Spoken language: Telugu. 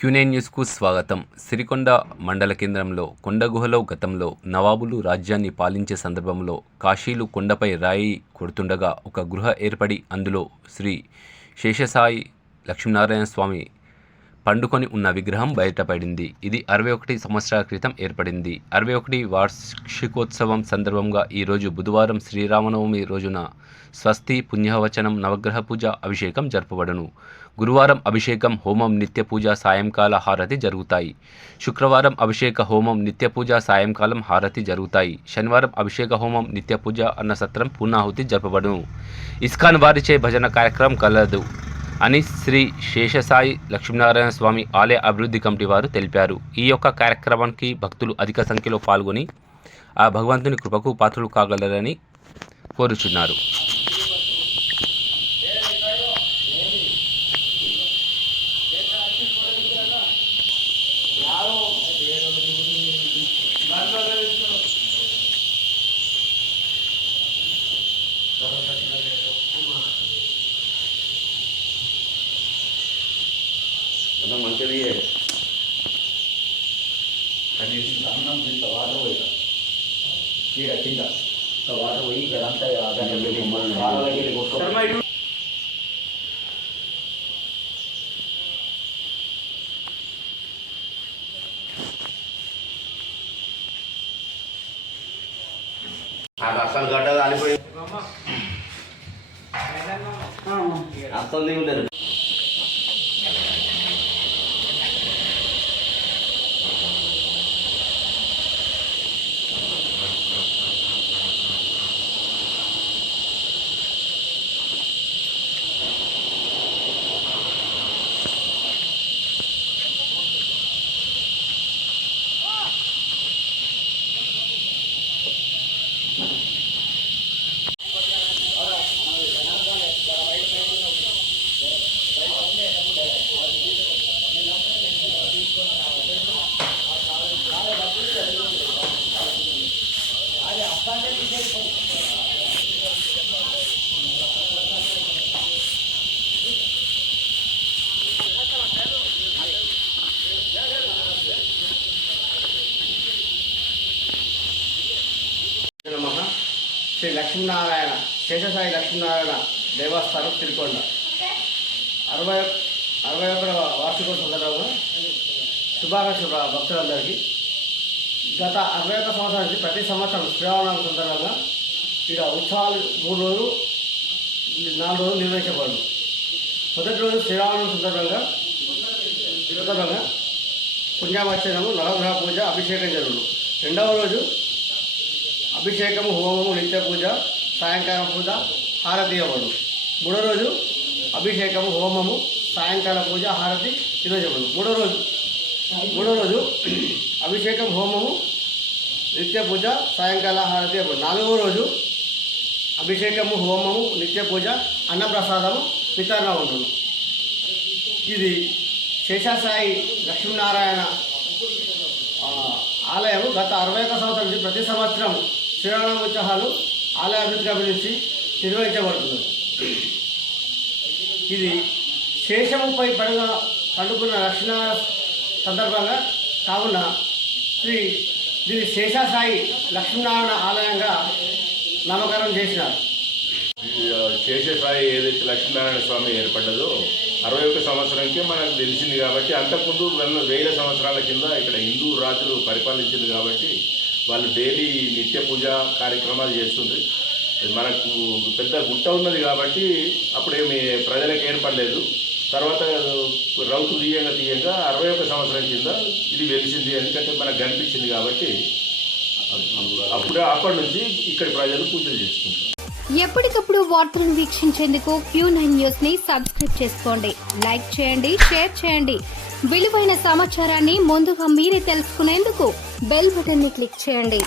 క్యూనే న్యూస్కు స్వాగతం. సిరికొండ మండల కేంద్రంలో కొండగుహలో గతంలో నవాబులు రాజ్యాన్ని పాలించే సందర్భంలో కాశీలు కొండపై రాయి కొడుతుండగా ఒక గృహ ఏర్పడి అందులో శ్రీ శేషసాయి లక్ష్మీనారాయణ స్వామి పండుకొని ఉన్న విగ్రహం బయటపడింది. ఇది 61 సంవత్సరాల క్రితం ఏర్పడింది. 61 వార్షికోత్సవం సందర్భంగా ఈరోజు బుధవారం శ్రీరామనవమి రోజున స్వస్తి పుణ్యవచనం నవగ్రహ పూజ అభిషేకం జరపబడును. గురువారం అభిషేకం హోమం నిత్య పూజ సాయంకాల హారతి జరుగుతాయి. శుక్రవారం అభిషేక హోమం నిత్య పూజ సాయంకాలం హారతి జరుగుతాయి. శనివారం అభిషేక హోమం నిత్య పూజ అన్నసత్రం పూర్ణాహుతి జరపబడును. ఇస్కాన్ వారిచే భజన కార్యక్రమం కలదు అని శ్రీ శేషసాయి లక్ష్మీనారాయణ స్వామి ఆలయ అభివృద్ధి కమిటీ వారు తెలిపారు. ఈ యొక్క కార్యక్రమానికి భక్తులు అధిక సంఖ్యలో పాల్గొని ఆ భగవంతుని కృపకు పాత్రలు కాగలరని కోరుచున్నారు. మంచిది అది అన్నం ఇంత వాటర్ పోయి కింద వాటర్ పోయి ఇదంతా అసలు గడ్డ కాలిపోయి అసలు దిగులేదు. శ్రీ లక్ష్మీనారాయణ శేషసాయి లక్ష్మీనారాయణ దేవస్థానం సిరికొండ 61వ వార్షికోత్సవం సందర్భంగా శుభాకాంక్షలు భక్తులందరికీ. గత 61 సంవత్సరాల నుంచి ప్రతి సంవత్సరం శ్రీరామనవమి సందర్భంగా ఇక్కడ ఉత్సవాలు 3 రోజులు 4 రోజులు నిర్వహించబడదు. మొదటి రోజు శ్రీరామనవమి సందర్భంగా పుణ్యవచనము నవగ్రహ పూజ అభిషేకం జరుగును. రెండవ రోజు అభిషేకము హోమము నిత్య పూజ సాయంకాలం పూజ హారతి ఇవ్వబడు. మూడో రోజు అభిషేకము హోమము సాయంకాల పూజ హారతి నిర్వహించబడు. మూడో రోజు అభిషేకం హోమము నిత్య పూజ సాయంకాల హారతి ఇవ్వబడు. 4వ రోజు అభిషేకము హోమము నిత్య పూజ అన్నప్రసాదము వితరణ ఉంటుంది. ఇది శేషసాయి లక్ష్మీనారాయణ ఆలయం గత 61 సంవత్సరాల నుంచి ప్రతి సంవత్సరం శ్రీరామనవమి ఉత్సవాలు ఆలయ అభివృద్ధి కమిటీ నుంచి నిర్వహించబడుతుంది. ఇది శేషముపై పండుకున్న లక్ష్మీనారాయణ సందర్భంగా కావున దీన్ని శేషసాయి లక్ష్మీనారాయణ ఆలయంగా నామకరణం చేసినారు. శేషసాయి ఏదైతే లక్ష్మీనారాయణ స్వామి ఏర్పడ్డదో 61 సంవత్సరంకే మనకు తెలిసింది కాబట్టి, అంతకుముందు 1000 సంవత్సరాల కింద ఇక్కడ హిందూ రాజులు పరిపాలించింది కాబట్టి వాళ్ళు డైలీ నిత్య పూజ కార్యక్రమాలు చేస్తుంది. మనకు పెద్ద గుట్ట ఉన్నది కాబట్టి అప్పుడేమి ప్రజలకు ఏర్పడలేదు. తర్వాత రౌతు తీయంగా 61 సంవత్సరం కింద ఇది వెలిసింది, ఎందుకంటే మనకు కనిపించింది కాబట్టి అప్పటి నుంచి ఇక్కడి ప్రజలు పూజలు చేస్తుంటారు. ఎప్పటికప్పుడు వార్తలను వీక్షించేందుకు Q9 న్యూస్ ని సబ్స్క్రైబ్ చేసుకోండి, లైక్ చేయండి, షేర్ చేయండి. విలువైన సమాచారాన్ని ముందుగా మీరే తెలుసుకునేందుకు బెల్ బటన్ ని క్లిక్ చేయండి.